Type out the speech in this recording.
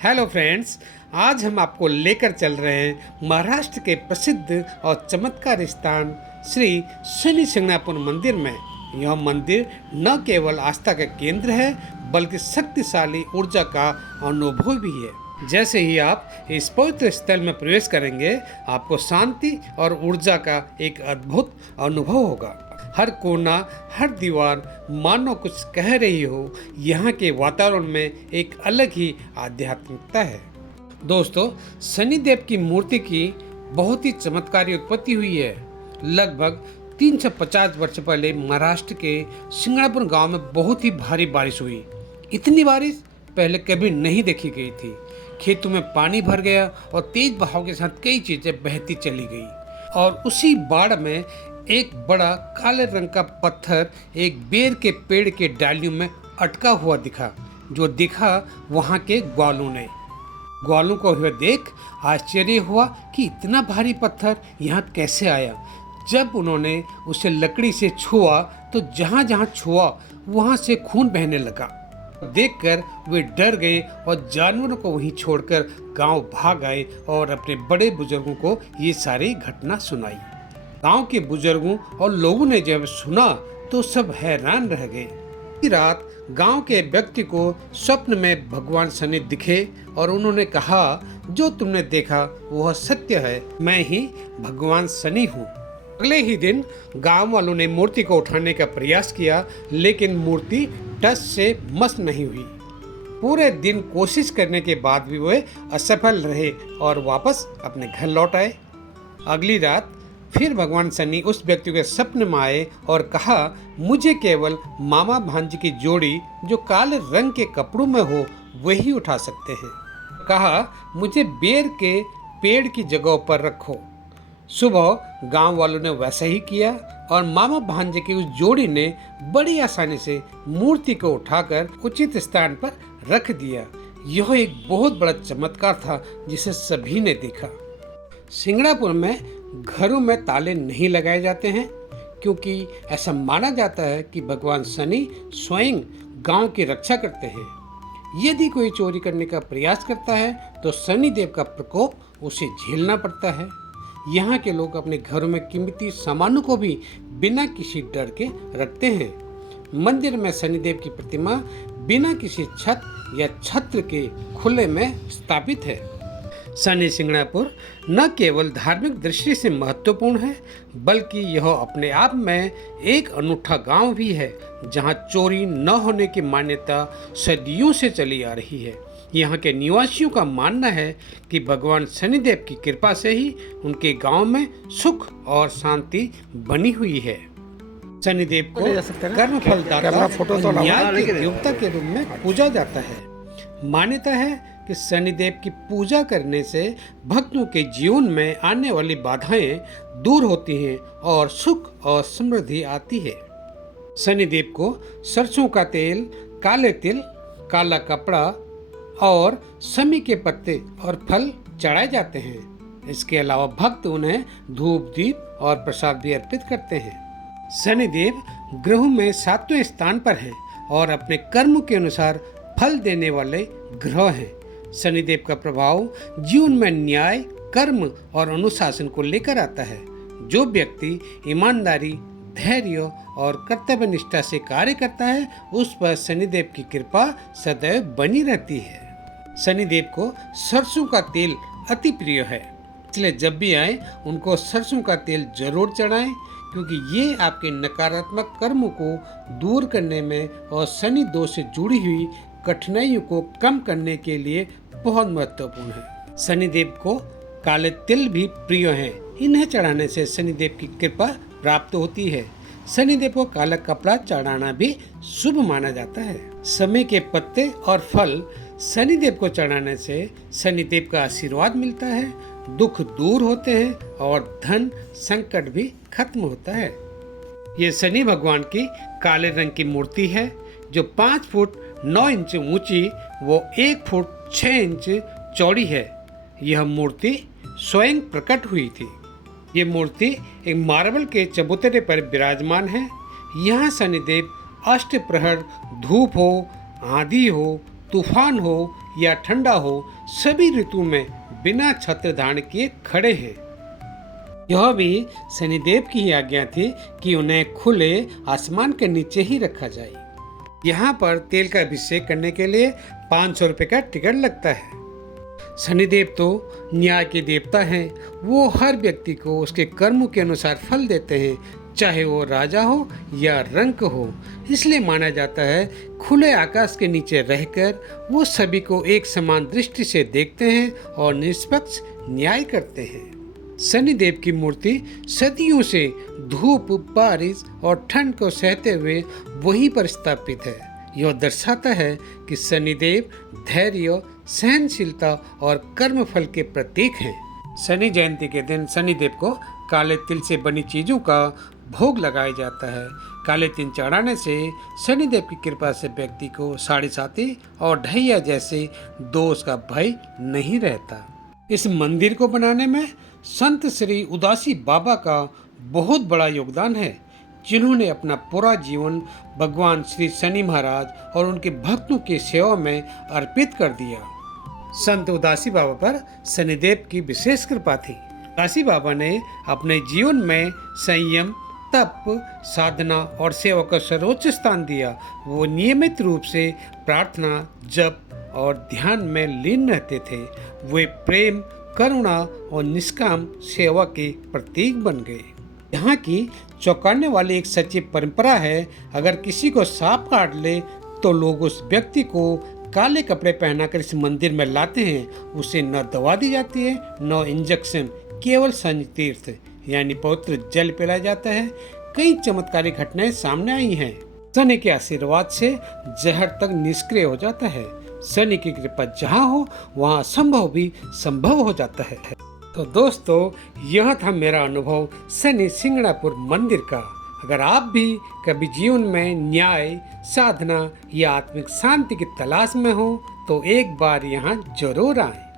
Hello friends, आज हम आपको लेकर चल रहे हैं महाराष्ट्र के प्रसिद्ध और चमत्कार स्थान श्री शनि शिंगणापुर मंदिर में। यह मंदिर न केवल आस्था का केंद्र है बल्कि शक्तिशाली ऊर्जा का अनुभव भी है। जैसे ही आप इस पवित्र स्थल में प्रवेश करेंगे, आपको शांति और ऊर्जा का एक अद्भुत अनुभव होगा। हर कोना, हर दीवार मानो कुछ कह रही हो। यहाँ के वातावरण में एक अलग ही आध्यात्मिकता है। दोस्तों, शनिदेव की मूर्ति की बहुत ही चमत्कारी उत्पत्ति हुई है। लगभग 350 वर्ष पहले महाराष्ट्र के शिंगणापुर गांव में बहुत ही भारी बारिश हुई। इतनी बारिश पहले कभी नहीं देखी गई थी। खेतों में पानी भर गया और तेज बहाव के साथ कई चीजें बहती चली गई। और उसी बाढ़ में एक बड़ा काले रंग का पत्थर एक बेर के पेड़ के डालियों में अटका हुआ दिखा वहां के ग्वालों को यह देख आश्चर्य हुआ कि इतना भारी पत्थर यहाँ कैसे आया। जब उन्होंने उसे लकड़ी से छुआ तो जहाँ जहाँ छुआ वहाँ से खून बहने लगा। देखकर वे डर गए और जानवरों को वहीं छोड़कर गांव भाग आए और अपने बड़े बुजुर्गों को ये सारी घटना सुनाई। गांव के बुजुर्गों और लोगों ने जब सुना तो सब हैरान रह गए। रात गांव के व्यक्ति को स्वप्न में भगवान शनि दिखे और उन्होंने कहा, जो तुमने देखा वह सत्य है, मैं ही भगवान शनि हूँ। अगले ही दिन गांव वालों ने मूर्ति को उठाने का प्रयास किया, लेकिन मूर्ति टस से मस नहीं हुई। पूरे दिन कोशिश करने के बाद भी वे असफल रहे और वापस अपने घर लौट आए। अगली रात फिर भगवान शनि उस व्यक्ति के सपने में आए और कहा, मुझे केवल मामा भांजी की जोड़ी जो काले रंग के कपड़ों में हो वही उठा सकते हैं। कहा, मुझे बेर के पेड़ की जगह पर रखो। सुबह गांव वालों ने वैसा ही किया और मामा भांजे की उस जोड़ी ने बड़ी आसानी से मूर्ति को उठाकर उचित स्थान पर रख दिया। यह एक बहुत बड़ा चमत्कार था जिसे सभी ने देखा। शिंगणापुर में घरों में ताले नहीं लगाए जाते हैं क्योंकि ऐसा माना जाता है कि भगवान शनि स्वयं गांव की रक्षा करते हैं। यदि कोई चोरी करने का प्रयास करता है तो शनि देव का प्रकोप उसे झेलना पड़ता है। यहाँ के लोग अपने घरों में कीमती सामानों को भी बिना किसी डर के रखते हैं। मंदिर में शनिदेव की प्रतिमा बिना किसी छत या छत्र के खुले में स्थापित है। शनि शिंगणापुर न केवल धार्मिक दृष्टि से महत्वपूर्ण है बल्कि यह अपने आप में एक अनूठा गांव भी है जहां चोरी न होने की मान्यता सदियों से चली आ रही है। यहाँ के निवासियों का मानना है कि भगवान शनिदेव की कृपा से ही उनके गांव में सुख और शांति बनी हुई है। शनिदेव को कर्मफलदाता और न्याय के देवता के रूप में पूजा जाता है। मान्यता है कि शनिदेव की पूजा करने से भक्तों के जीवन में आने वाली बाधाएं दूर होती हैं और सुख और समृद्धि आती है। शनिदेव को सरसों का तेल, काले तिल, काला कपड़ा और शमी के पत्ते और फल चढ़ाए जाते हैं। इसके अलावा भक्त उन्हें धूप, दीप और प्रसाद भी अर्पित करते हैं। शनिदेव ग्रहों में 7वें स्थान पर हैं और अपने कर्म के अनुसार फल देने वाले ग्रह हैं। शनिदेव का प्रभाव जीवन में न्याय, कर्म और अनुशासन को लेकर आता है। जो व्यक्ति ईमानदारी, धैर्य और कर्तव्य निष्ठा से कार्य करता है उस पर शनिदेव की कृपा सदैव बनी रहती है। शनिदेव को सरसों का तेल अति प्रिय है, इसलिए जब भी आए उनको सरसों का तेल जरूर चढ़ाएं क्योंकि ये आपके नकारात्मक कर्मों को दूर करने में और शनि दोष से जुड़ी हुई कठिनाइयों को कम करने के लिए बहुत महत्वपूर्ण है। शनिदेव को काले तिल भी प्रिय हैं। इन्हें चढ़ाने से शनिदेव की कृपा प्राप्त होती है। शनिदेव को काला कपड़ा चढ़ाना भी शुभ माना जाता है। शमी के पत्ते और फल शनिदेव को चढ़ाने से शनिदेव का आशीर्वाद मिलता है, दुख दूर होते हैं और धन संकट भी खत्म होता है। ये शनि भगवान की काले रंग की मूर्ति है जो 5 फुट 9 इंच ऊंची वो 1 फुट 6 इंच चौड़ी है। यह मूर्ति स्वयं प्रकट हुई थी। ये मूर्ति एक मार्बल के चबूतरे पर विराजमान है। यहाँ शनिदेव अष्ट प्रहर धूप हो, आंधी हो, तूफान हो या ठंडा हो, सभी ऋतु में बिना छत्र धारण किए खड़े हैं। यह भी शनिदेव की ही आज्ञा थी कि उन्हें खुले आसमान के नीचे ही रखा जाए। यहाँ पर तेल का अभिषेक करने के लिए 500 रुपये का टिकट लगता है। शनिदेव तो न्याय के देवता हैं। वो हर व्यक्ति को उसके कर्मों के अनुसार फल देते हैं, चाहे वो राजा हो या रंक हो। इसलिए माना जाता है खुले आकाश के नीचे रहकर वो सभी को एक समान दृष्टि से देखते हैं और निष्पक्ष न्याय करते हैं। शनिदेव की मूर्ति सदियों से धूप, बारिश और ठंड को सहते हुए वहीं पर स्थापित है। यह दर्शाता है कि शनिदेव धैर्य, सहनशीलता और कर्मफल के प्रतीक हैं। शनि जयंती के दिन शनिदेव को काले तिल से बनी चीजों का भोग लगाया जाता है। काले तिल चढ़ाने से शनिदेव की कृपा से व्यक्ति को साढ़े साती और ढैया जैसे दोष का भय नहीं रहता। इस मंदिर को बनाने में संत श्री उदासी बाबा का बहुत बड़ा योगदान है, जिन्होंने अपना पूरा जीवन भगवान श्री शनि महाराज और उनके भक्तों की सेवा में अर्पित कर दिया। संत उदासी बाबा पर शनिदेव की विशेष कृपा थी। उदासी बाबा ने अपने जीवन में संयम, तप, साधना और सेवा का सर्वोच्च स्थान दिया। वो नियमित रूप से प्रार्थना, जप और ध्यान में लीन रहते थे। वे प्रेम, करुणा और निष्काम सेवा के प्रतीक बन गए। यहाँ की चौंकाने वाली एक सच्ची परंपरा है, अगर किसी को सांप काट ले तो लोग उस व्यक्ति को काले कपड़े पहनाकर इस मंदिर में लाते हैं। उसे न दवा दी जाती है, न इंजेक्शन, केवल शनि तीर्थ यानी पवित्र जल पिलाया जाता है। कई चमत्कारी घटनाएं सामने आई हैं। शनि के आशीर्वाद से जहर तक निष्क्रिय हो जाता है। शनि की कृपा जहाँ हो वहाँ असंभव भी संभव हो जाता है। तो दोस्तों, यह था मेरा अनुभव शनि सिंगणापुर मंदिर का। अगर आप भी कभी जीवन में न्याय, साधना या आत्मिक शांति की तलाश में हो तो एक बार यहाँ जरूर आएं।